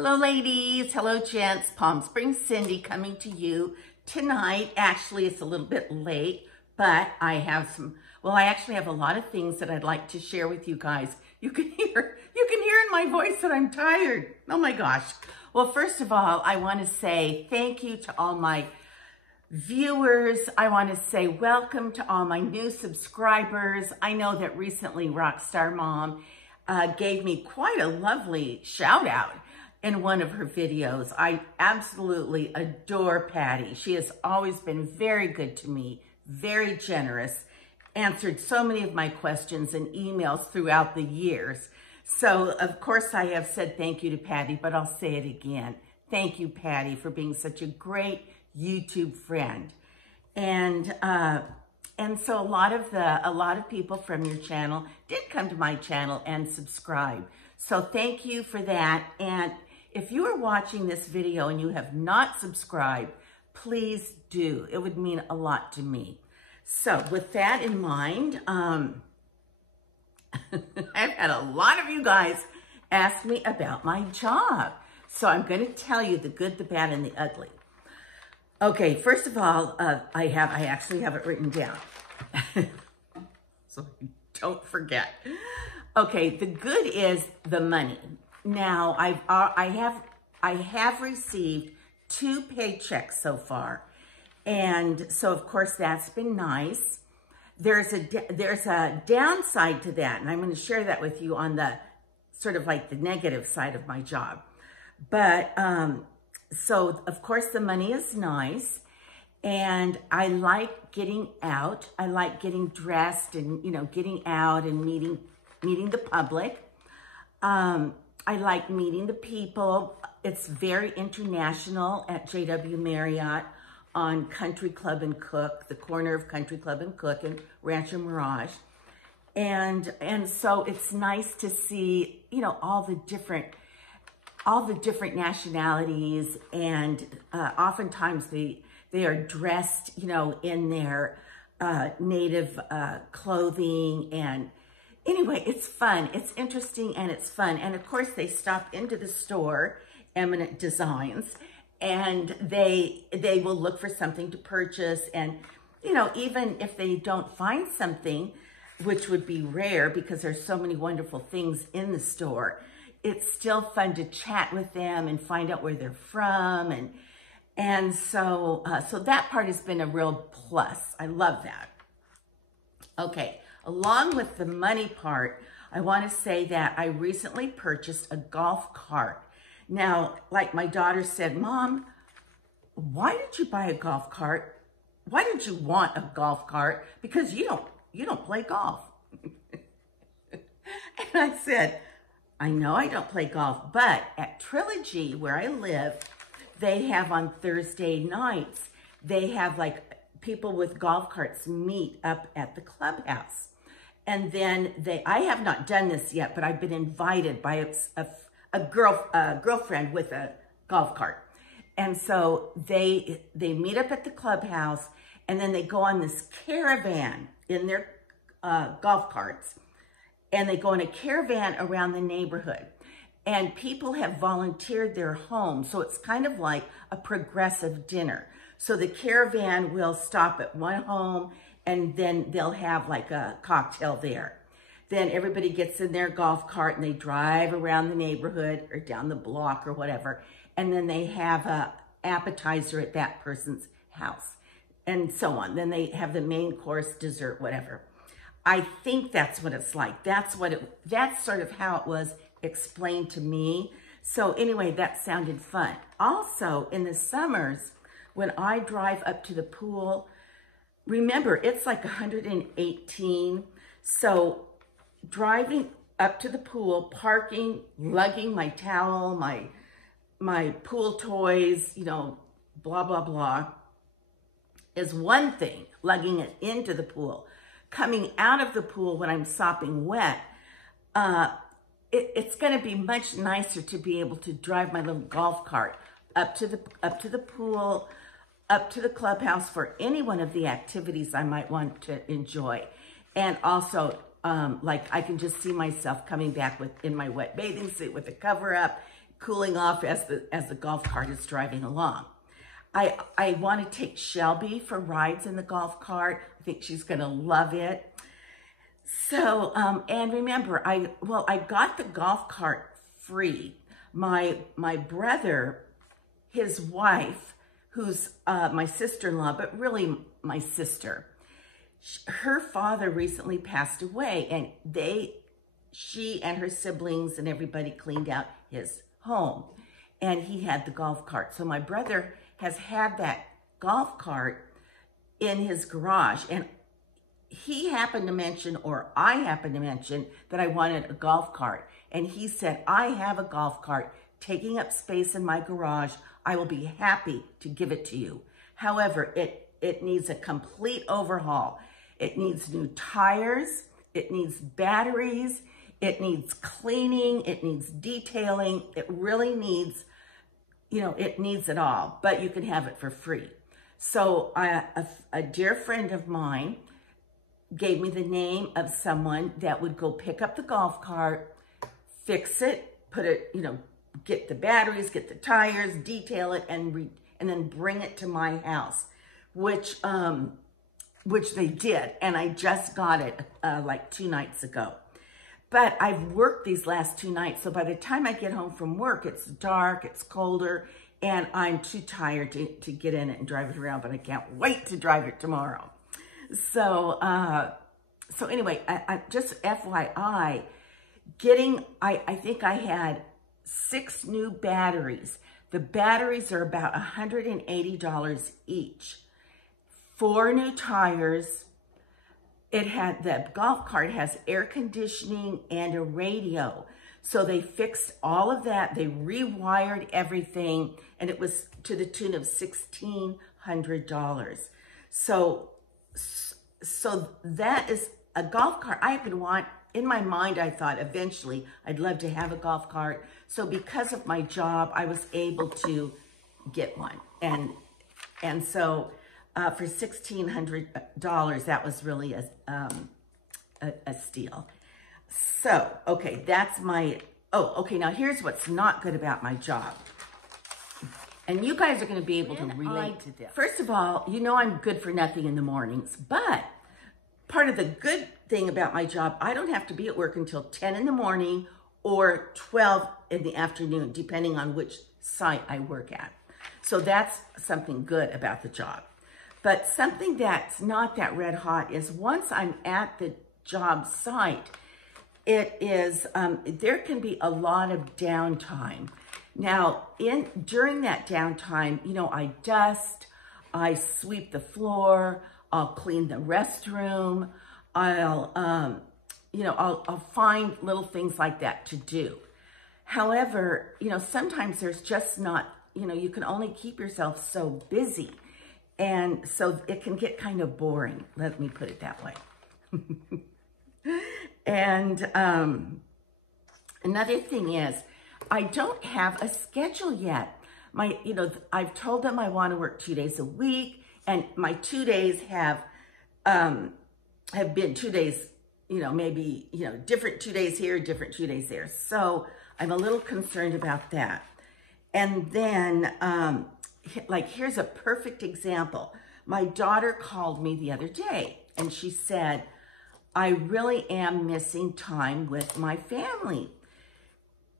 Hello ladies, hello gents, Palm Springs Cindy coming to you tonight. Actually, it's a little bit late, but I actually have a lot of things that I'd like to share with you guys. You can hear in my voice that I'm tired. Oh my gosh. Well, first of all, I want to say thank you to all my viewers. I want to say welcome to all my new subscribers. I know that recently Rockstar Mom gave me quite a lovely shout out in one of her videos. I absolutely adore Patty. She has always been very good to me, very generous, answered so many of my questions and emails throughout the years. So of course I have said thank you to Patty, but I'll say it again. Thank you, Patty, for being such a great YouTube friend. And so a lot of people from your channel did come to my channel and subscribe. So thank you for that. And if you are watching this video and you have not subscribed, please do. It would mean a lot to me. So with that in mind, I've had a lot of you guys ask me about my job. So I'm going to tell you the good, the bad, and the ugly. Okay, first of all, I actually have it written down. So don't forget. Okay, the good is the money. Now, I have received 2 paychecks so far. And so, of course, that's been nice. There's a downside to that, and I'm going to share that with you on the sort of like the negative side of my job. But, so, of course, the money is nice, and I like getting out. I like getting dressed and, you know, getting out and meeting the public. I like meeting the people. It's very international at JW Marriott on Country Club and Cook, the corner of Country Club and Cook and Rancho Mirage. And so it's nice to see, you know, all the different nationalities, and oftentimes they are dressed, you know, in their native clothing. And anyway, it's fun, it's interesting, and it's fun. And of course, they stop into the store, Eminent Designs, and they will look for something to purchase. And, you know, even if they don't find something, which would be rare because there's so many wonderful things in the store, it's still fun to chat with them and find out where they're from. And so that part has been a real plus. I love that. Okay. Along with the money part, I want to say that I recently purchased a golf cart. Now, like my daughter said, Mom, why did you buy a golf cart? Why did you want a golf cart? Because you don't play golf. And I said, I know I don't play golf, but at Trilogy, where I live, they have on Thursday nights, they have like people with golf carts meet up at the clubhouse. And then I have not done this yet, but I've been invited by a girlfriend with a golf cart. And so they meet up at the clubhouse, and then they go on this caravan in their golf carts, and they go in a caravan around the neighborhood. And people have volunteered their home, so it's kind of like a progressive dinner. So the caravan will stop at one home, and then they'll have like a cocktail there. Then everybody gets in their golf cart and they drive around the neighborhood or down the block or whatever. And then they have a appetizer at that person's house and so on. Then they have the main course, dessert, whatever. I think that's what it's like. That's sort of how it was explained to me. So anyway, that sounded fun. Also in the summers, when I drive up to the pool, remember, it's like 118. So driving up to the pool, parking, lugging my towel, my pool toys, you know, blah, blah, blah, is one thing, lugging it into the pool. Coming out of the pool when I'm sopping wet, it's going to be much nicer to be able to drive my little golf cart up to the pool, up to the clubhouse for any one of the activities I might want to enjoy. And also, like I can just see myself coming back in my wet bathing suit with the cover up, cooling off as the golf cart is driving along. I want to take Shelby for rides in the golf cart. I think she's going to love it. So, and remember, I got the golf cart free. My brother, his wife, who's my sister-in-law, but really my sister, her father recently passed away, and she and her siblings and everybody cleaned out his home, and he had the golf cart. So my brother has had that golf cart in his garage, and he happened to mention, or I happened to mention, that I wanted a golf cart. And he said, I have a golf cart taking up space in my garage. I will be happy to give it to you. However, it needs a complete overhaul. It needs new tires. It needs batteries. It needs cleaning. It needs detailing. It really needs, it needs it all, but you can have it for free. So a dear friend of mine gave me the name of someone that would go pick up the golf cart, fix it, put it, get the batteries, get the tires, detail it, and then bring it to my house, which they did. And I just got it like 2 nights ago. But I've worked these last 2 nights, so by the time I get home from work, it's dark, it's colder, and I'm too tired to get in it and drive it around, but I can't wait to drive it tomorrow. So, so anyway, I just FYI, I think I had 6 new batteries. The batteries are about $180 each. 4 new tires. The golf cart has air conditioning and a radio. So they fixed all of that. They rewired everything, and it was to the tune of $1,600. So that is a golf cart I could want. In my mind, I thought eventually I'd love to have a golf cart. So because of my job, I was able to get one. And so for $1,600, that was really a steal. So, okay, that's my, okay, now here's what's not good about my job. And you guys are going to be able to relate to this. First of all, I'm good for nothing in the mornings, but part of the good thing about my job, I don't have to be at work until 10 in the morning or 12 in the afternoon, depending on which site I work at. So that's something good about the job. But something that's not that red hot is once I'm at the job site, it is, there can be a lot of downtime. Now, during that downtime, I dust, I sweep the floor, I'll clean the restroom, I'll find little things like that to do. However, sometimes there's just not, you can only keep yourself so busy. And so it can get kind of boring. Let me put it that way. And another thing is, I don't have a schedule yet. I've told them I want to work 2 days a week, and my 2 days have been 2 days, maybe, different 2 days here, different 2 days there. So I'm a little concerned about that. And then, here's a perfect example. My daughter called me the other day, and she said, I really am missing time with my family.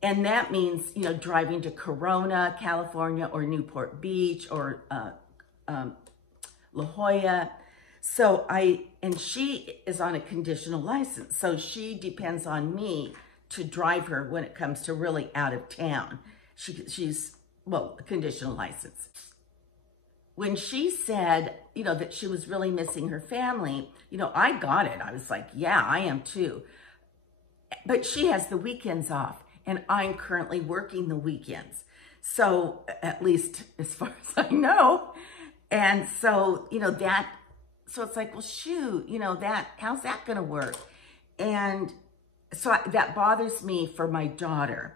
And that means, driving to Corona, California, or Newport Beach, or La Jolla. So and she is on a conditional license. So she depends on me to drive her when it comes to really out of town. She's, a conditional license. When she said, that she was really missing her family, I got it. I was like, yeah, I am too. But she has the weekends off, and I'm currently working the weekends. So, at least as far as I know. And so, so it's like, well, shoot, how's that going to work? And so that bothers me for my daughter.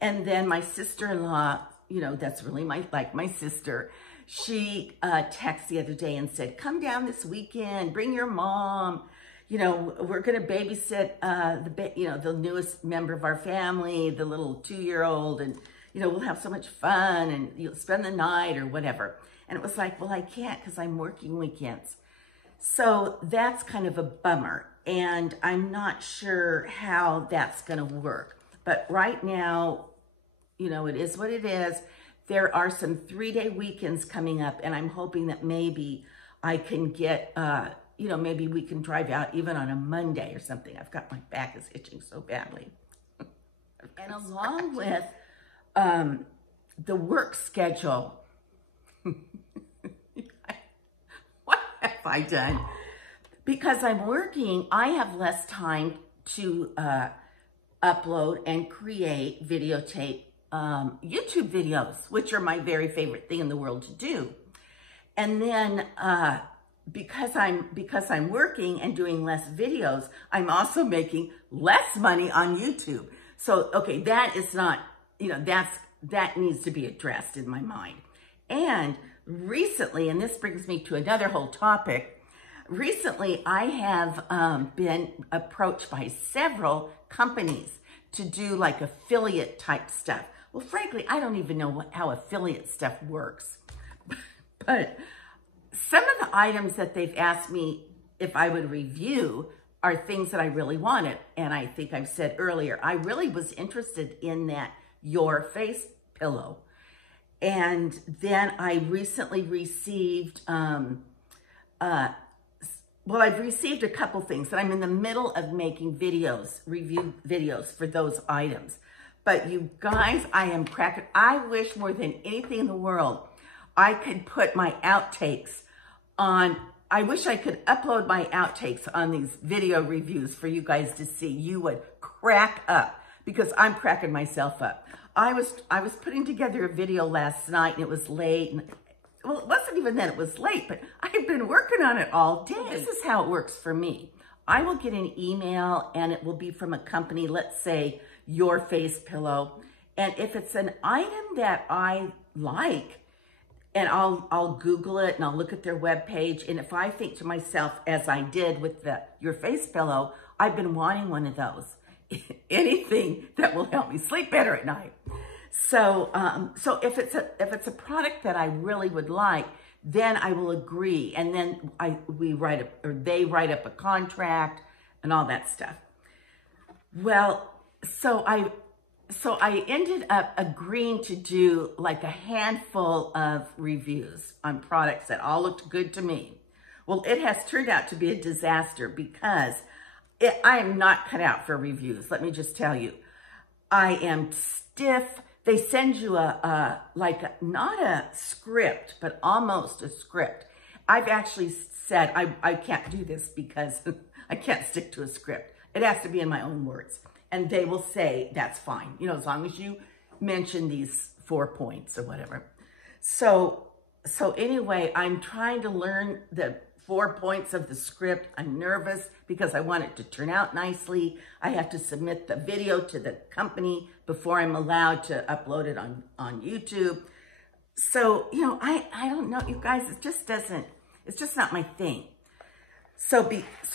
And then my sister-in-law, that's really my sister. She texted the other day and said, come down this weekend, bring your mom. We're going to babysit the newest member of our family, the little 2-year-old. And, we'll have so much fun and you'll spend the night or whatever. And it was like, well, I can't because I'm working weekends. So that's kind of a bummer. And I'm not sure how that's going to work. But right now, it is what it is. There are some 3-day weekends coming up, and I'm hoping that maybe I can get, maybe we can drive out even on a Monday or something. I've got my back is itching so badly. And along with the work schedule, what have I done? Because I'm working, I have less time to upload and create, videotape YouTube videos, which are my very favorite thing in the world to do. And then because I'm working and doing less videos, I'm also making less money on YouTube. So, okay, that is not, that needs to be addressed in my mind. And recently, and this brings me to another whole topic, recently I have been approached by several companies to do like affiliate type stuff. Well, frankly, I don't even know how affiliate stuff works. But some of the items that they've asked me if I would review are things that I really wanted. And I think I've said earlier, I really was interested in that Your Face pillow. And then I recently received, I've received a couple things that I'm in the middle of making review videos for those items. But you guys, I am cracking. I wish more than anything in the world, I could put my outtakes on. I wish I could upload my outtakes on these video reviews for you guys to see. You would crack up because I'm cracking myself up. I was putting together a video last night and it was late. And, well, it wasn't even that it was late, but I had been working on it all day. This is how it works for me. I will get an email and it will be from a company, let's say Your Face pillow. And if it's an item that I like, and I'll Google it and I'll look at their webpage. And if I think to myself, as I did with the Your Face pillow, I've been wanting one of those. Anything that will help me sleep better at night. So, so if it's a product that I really would like, then I will agree. And then they write up a contract and all that stuff. Well, so I ended up agreeing to do like a handful of reviews on products that all looked good to me. Well, it has turned out to be a disaster because I am not cut out for reviews. Let me just tell you, I am stiff. They send you not a script, but almost a script. I've actually said I can't do this because I can't stick to a script. It has to be in my own words. And they will say, that's fine. As long as you mention these 4 points or whatever. So anyway, I'm trying to learn the 4 points of the script. I'm nervous because I want it to turn out nicely. I have to submit the video to the company before I'm allowed to upload it on YouTube. So, I don't know, you guys, it's just not my thing. So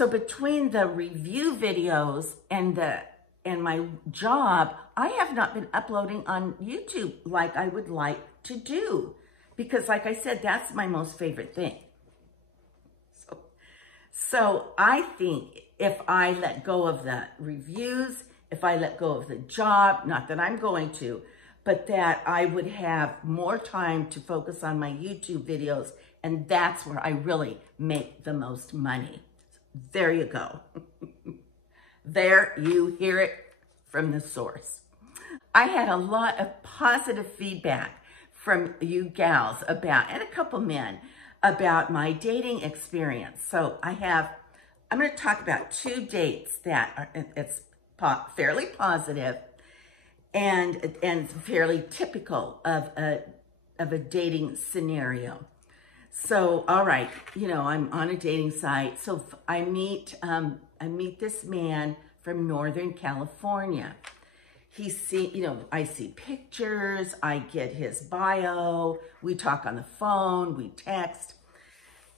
between the review videos and my job, I have not been uploading on YouTube like I would like to do. Because like I said, that's my most favorite thing. So I think if I let go of the reviews, if I let go of the job, not that I'm going to, but that I would have more time to focus on my YouTube videos, and that's where I really make the most money. There you go. There you hear it from the source. I had a lot of positive feedback from you gals about, and a couple men, about my dating experience. So I'm going to talk about 2 dates that it's fairly positive and fairly typical of a dating scenario. So, all right, I'm on a dating site. So I meet this man from Northern California. I see pictures, I get his bio, we talk on the phone, we text.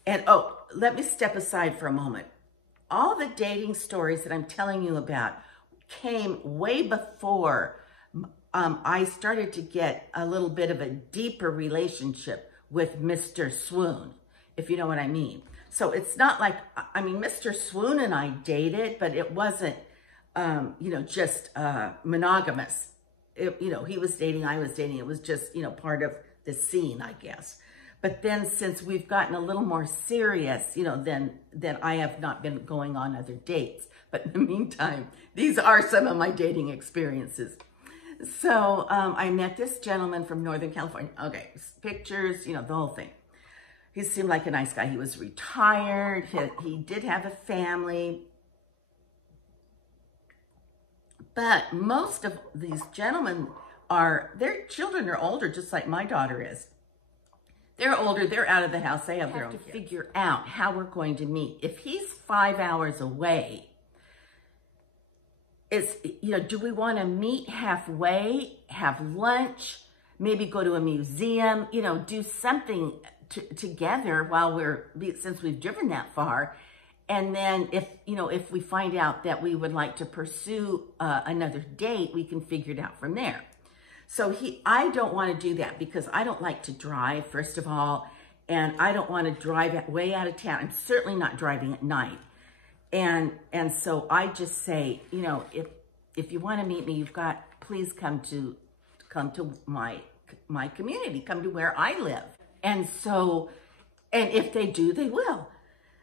And let me step aside for a moment. All the dating stories that I'm telling you about came way before I started to get a little bit of a deeper relationship with Mr. Swoon, if you know what I mean. So it's not like, I mean, Mr. Swoon and I dated, but it wasn't, you know, just monogamous. You know, he was dating, I was dating. It was just, you know, part of the scene, I guess. But then since we've gotten a little more serious, you know, then I have not been going on other dates. But in the meantime, these are some of my dating experiences. So I met this gentleman from Northern California. Okay, pictures, you know, the whole thing. He seemed like a nice guy. He was retired. He did have a family. But most of these gentlemen their children are older, just like my daughter is. They're older, they're out of the house, they have their own kids. Figure out how we're going to meet. If he's 5 hours away, you know, do we want to meet halfway, have lunch, maybe go to a museum, you know, do something together while since we've driven that far. And then if, you know, if we find out that we would like to pursue another date, we can figure it out from there. So I don't want to do that because I don't like to drive, first of all, and I don't want to drive way out of town. I'm certainly not driving at night. And so I just say, you know, if you want to meet me, please come to my community, come to where I live. And so, and if they do, they will.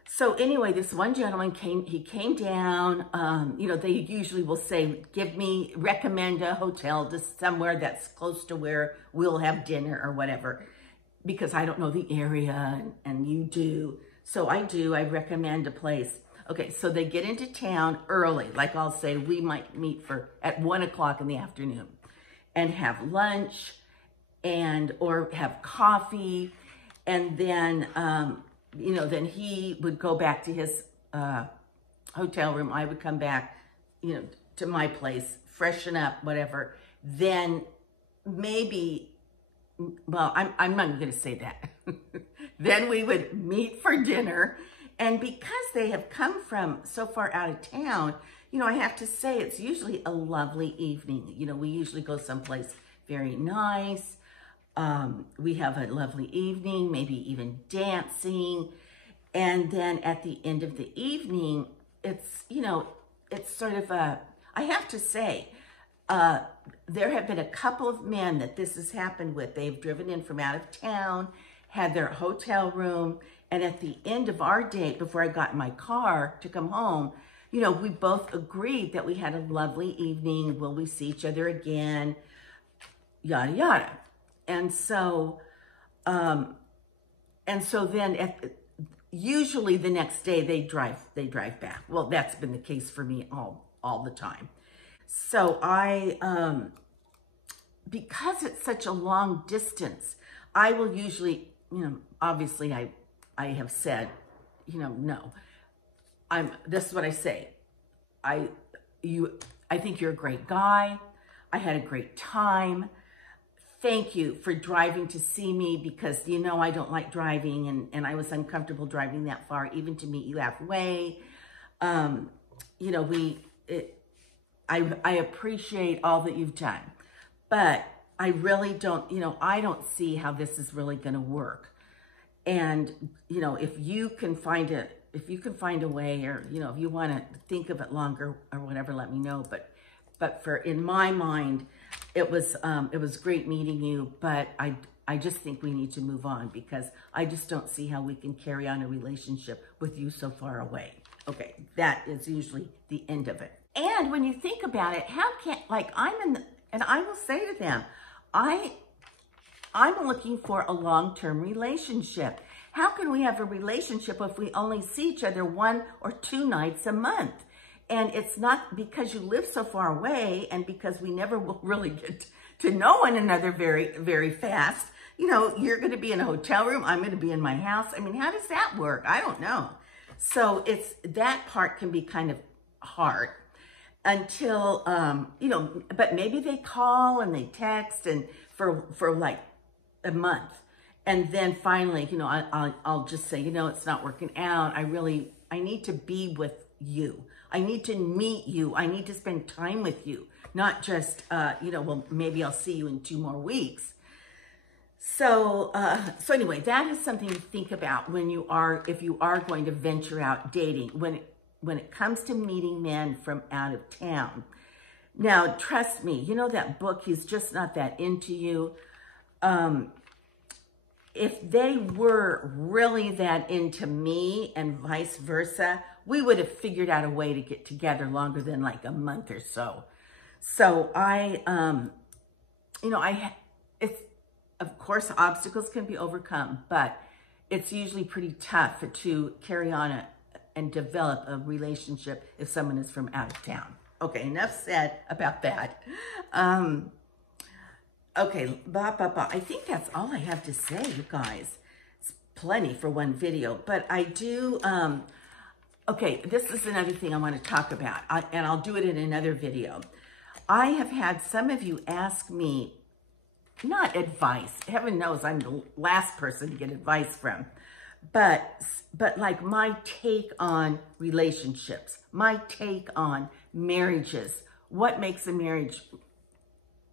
So anyway, this one gentleman came down, you know, they usually will say, recommend a hotel to somewhere that's close to where we'll have dinner or whatever, because I don't know the area and you do. So I recommend a place. Okay, so they get into town early. Like I'll say, we might meet at 1 o'clock in the afternoon and have lunch or have coffee. And then, you know, then he would go back to his hotel room. I would come back, you know, to my place, freshen up, whatever. Then maybe, well, I'm not going to say that. Then we would meet for dinner. And because they have come from so far out of town, you know, I have to say it's usually a lovely evening. You know, we usually go someplace very nice. We have a lovely evening, maybe even dancing. And then at the end of the evening, it's, you know, it's sort of I have to say, there have been a couple of men that this has happened with. They've driven in from out of town, had their hotel room, and at the end of our date, before I got in my car to come home, you know, we both agreed that we had a lovely evening. Will we see each other again? Yada, yada. And so then usually the next day they drive back. Well, that's been the case for me all the time. So because it's such a long distance, I will usually, you know, obviously I have said, you know, no, this is what I say. I think you're a great guy. I had a great time. Thank you for driving to see me because, you know, I don't like driving and I was uncomfortable driving that far, even to meet you halfway. You know, I appreciate all that you've done, but I really don't, you know, I don't see how this is really going to work. And, you know, if you can find a way, or, you know, if you want to think of it longer or whatever, let me know. But in my mind, it was great meeting you, but I just think we need to move on because I just don't see how we can carry on a relationship with you so far away. Okay, that is usually the end of it. And when you think about it, and I will say to them, I'm looking for a long-term relationship. How can we have a relationship if we only see each other 1 or 2 nights a month? And it's not because you live so far away and because we never will really get to know one another very, very fast. You know, you're going to be in a hotel room. I'm going to be in my house. I mean, how does that work? I don't know. So that part can be kind of hard until, you know, but maybe they call and they text and for like a month. And then finally, you know, I'll just say, you know, it's not working out. I need to be you. I need to meet you. I need to spend time with you, not just, you know, well, maybe I'll see you in 2 more weeks. So, so anyway, that is something to think about when you are, if you are going to venture out dating, when it comes to meeting men from out of town. Now, trust me, you know that book, He's Just Not That Into You. If they were really that into me and vice versa, we would have figured out a way to get together longer than like a month or so. So I, you know, it's, of course, obstacles can be overcome, but it's usually pretty tough to carry on and develop a relationship if someone is from out of town. Okay, enough said about that. Okay, I think that's all I have to say, you guys. It's plenty for one video, but I do, okay, this is another thing I want to talk about, and I'll do it in another video. I have had some of you ask me, not advice, heaven knows I'm the last person to get advice from, but like my take on relationships, my take on marriages, what makes a marriage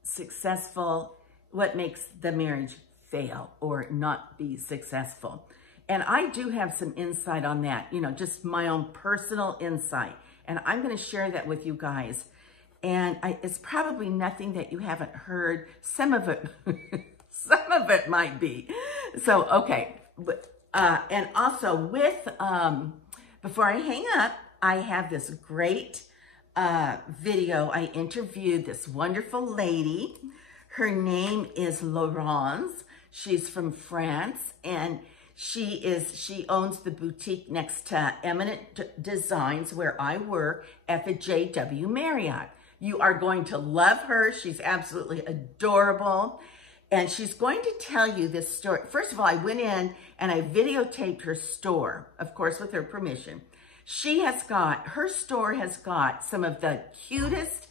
successful, what makes the marriage fail or not be successful. And I do have some insight on that, you know, just my own personal insight. And I'm going to share that with you guys. And it's probably nothing that you haven't heard. Some of it, some of it might be. So, okay. And also with, before I hang up, I have this great video. I interviewed this wonderful lady. Her name is Laurence. She's from France, and she owns the boutique next to Eminent Designs where I work at the JW Marriott. You are going to love her. She's absolutely adorable. And she's going to tell you this story. First of all, I went in and I videotaped her store, of course, with her permission. Her store has got some of the cutest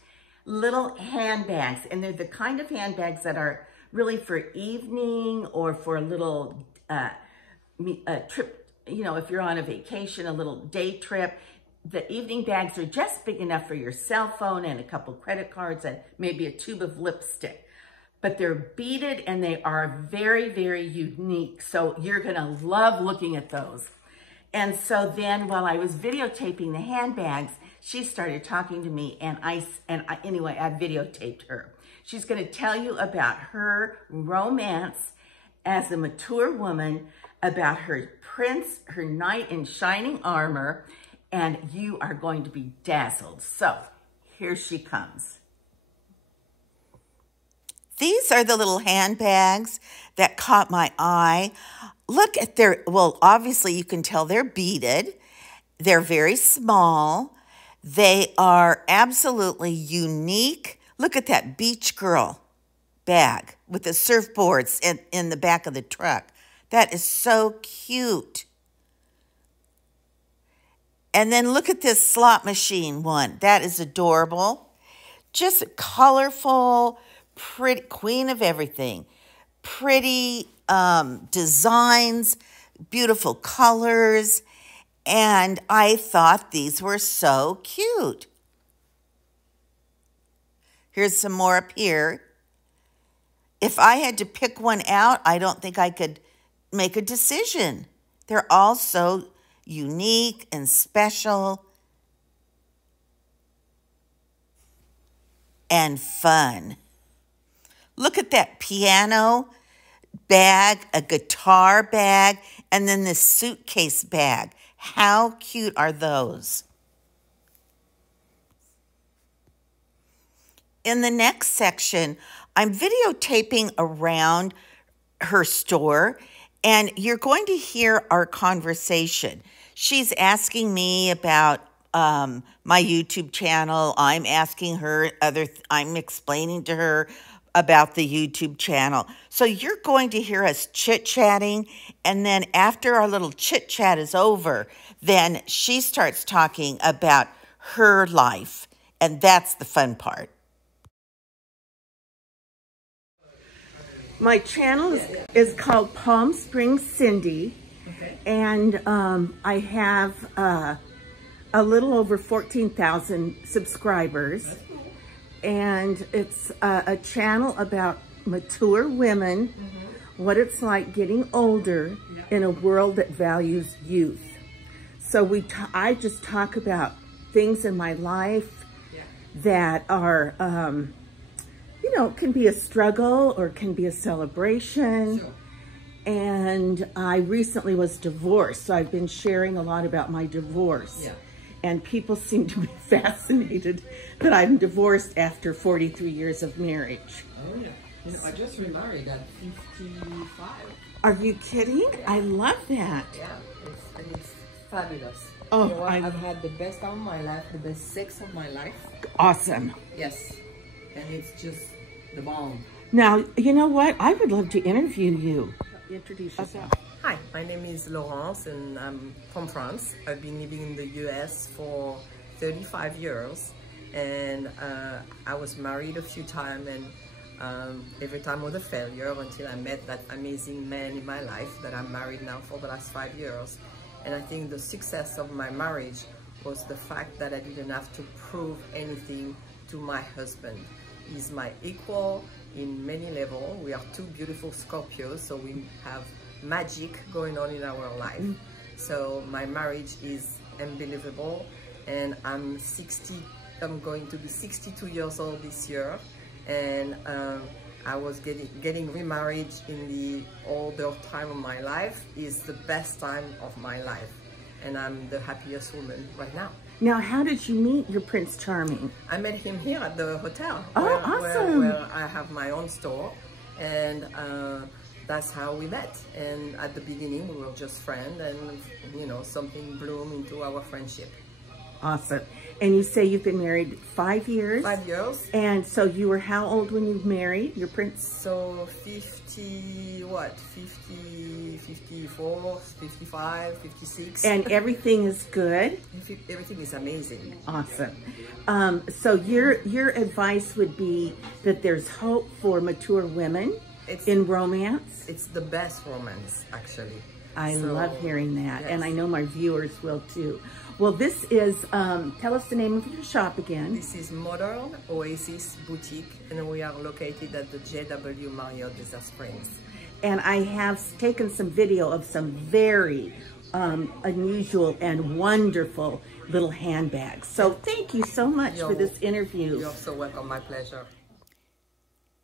little handbags. And they're the kind of handbags that are really for evening or for a little trip, you know, if you're on a vacation, a little day trip. The evening bags are just big enough for your cell phone and a couple credit cards and maybe a tube of lipstick. But they're beaded and they are very, very unique. So you're gonna love looking at those. And so then while I was videotaping the handbags, she started talking to me and anyway, I videotaped her. She's gonna tell you about her romance as a mature woman, about her prince, her knight in shining armor, and you are going to be dazzled. So here she comes. These are the little handbags that caught my eye. Look at well, obviously you can tell they're beaded. They're very small. They are absolutely unique. Look at that beach girl bag with the surfboards in the back of the truck. That is so cute. And then look at this slot machine one. That is adorable. Just colorful, pretty, queen of everything. Pretty designs, beautiful colors. And I thought these were so cute. Here's some more up here. If I had to pick one out, I don't think I could make a decision. They're all so unique and special and fun. Look at that piano bag, a guitar bag, and then this suitcase bag. How cute are those? In the next section, I'm videotaping around her store, and you're going to hear our conversation. She's asking me about my YouTube channel. I'm asking her I'm explaining to her about the YouTube channel. So you're going to hear us chit-chatting, and then after our little chit-chat is over, then she starts talking about her life, and that's the fun part. My channel is called Palm Springs Cindy, and I have a little over 14,000 subscribers. That's cool. And it's a channel about mature women, what it's like getting older in a world that values youth. So I just talk about things in my life that are, you know, can be a struggle or can be a celebration. Sure. And I recently was divorced, so I've been sharing a lot about my divorce. Yeah. And people seem to be fascinated that I'm divorced after 43 years of marriage. Oh yeah. You know, I just remarried at 55. Are you kidding? I love that. Yeah, it's fabulous. Oh, You know what? I've had the best time of my life, the best sex of my life. Awesome. Yes. And it's just the bomb. Now, you know what? I would love to interview you. Introduce yourself. Hi, my name is Laurence and I'm from France. I've been living in the US for 35 years and I was married a few times and every time was a failure until I met that amazing man in my life that I'm married now for the last 5 years. And I think the success of my marriage was the fact that I didn't have to prove anything to my husband. He's my equal in many levels. We are two beautiful Scorpios, so we have magic going on in our life. So my marriage is unbelievable, and I'm going to be 62 years old this year, and I was getting remarried in the older time of my life is the best time of my life, and I'm the happiest woman right now. Now, how did you meet your Prince Charming? I met him here at the hotel. Oh, awesome. Where I have my own store, and that's how we met. And at the beginning, we were just friends, and you know, something bloomed into our friendship. Awesome. And you say you've been married 5 years? 5 years. And so you were how old when you married your prince? So 50, what? 50, 54, 55, 56. And everything is good? Everything is amazing. Awesome. So your advice would be that there's hope for mature women in romance? It's the best romance, actually. I love hearing that, yes. and I know my viewers will too. Well, this is, tell us the name of your shop again. This is Modern Oasis Boutique, and we are located at the JW Marriott Desert Springs. And I have taken some video of some very unusual and wonderful little handbags. So thank you so much for this interview. You're so welcome, my pleasure.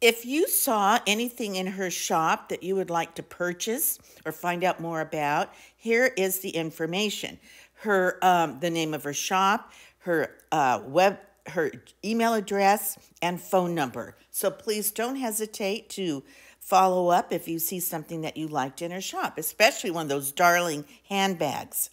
If you saw anything in her shop that you would like to purchase or find out more about, here is the information. Her, the name of her shop, her her email address, and phone number. So please don't hesitate to follow up if you see something that you liked in her shop, especially one of those darling handbags.